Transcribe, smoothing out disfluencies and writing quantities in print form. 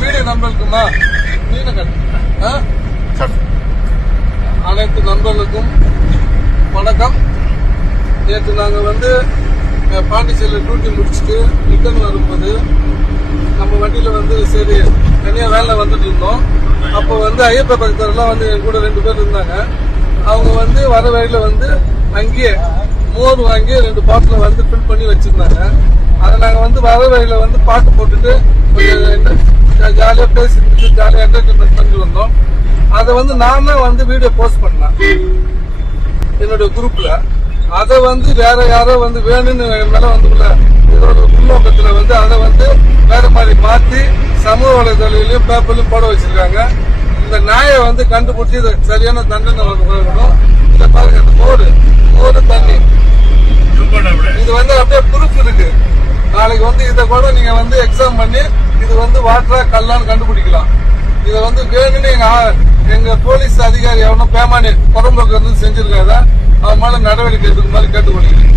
Video நண்பர்களுக்குமா அனைத்து நண்பர்களுக்கும் வணக்கம். நேற்று நாங்கள் பாண்டிச்சேரியில் டியூட்டி முடிச்சுட்டு ரிட்டர்ன் வரும்போது நம்ம வண்டியில சரி தனியாக வேலை வந்துட்டு இருந்தோம். அப்போ ஐயப்ப பக்தர்லாம் என் கூட 2 பேர் இருந்தாங்க. அவங்க வர வழியில அங்கேயே மோர் வாங்கி 2 பாட்டில் ஃபில் பண்ணி வச்சிருந்தாங்க. அதை நாங்கள் வர வழியில பாட்டு போட்டுட்டு ஜாலியா பேசிட்டு ஜாலியா என்டர்டைன்மெண்ட் பண்ணி வந்தோம். அதை நான் தான் வீடியோ போஸ்ட் பண்ணேன் என்னுடைய குரூப்ல. அதை வேற யாரோ வேணும்னு மேல உள்நோக்கத்துல அதை வேற மாதிரி மாத்தி சமூக வலைதளத்திலையும் பேப்பர்லயும் போட வச்சிருக்காங்க. இந்த நாயை கண்டுபிடிச்சி இதை சரியான தண்டனை கொடுக்கணும். இதை பாருங்க, மோரு தண்ணி இது அப்படியே ப்ரூஃப் இருக்கு. நாளைக்கு இதை கூட நீங்க எக்ஸாம் பண்ணி இது வாட்டரா கல்லான்னு கண்டுபிடிக்கலாம். இதை வேணும்னு எங்க போலீஸ் அதிகாரி எவனும் பேமானி புறம்போக்கு செஞ்சிருக்காத அவன் மேல நடவடிக்கை எடுக்கிற மாதிரி கேட்டுக்கொள்கிறேன்.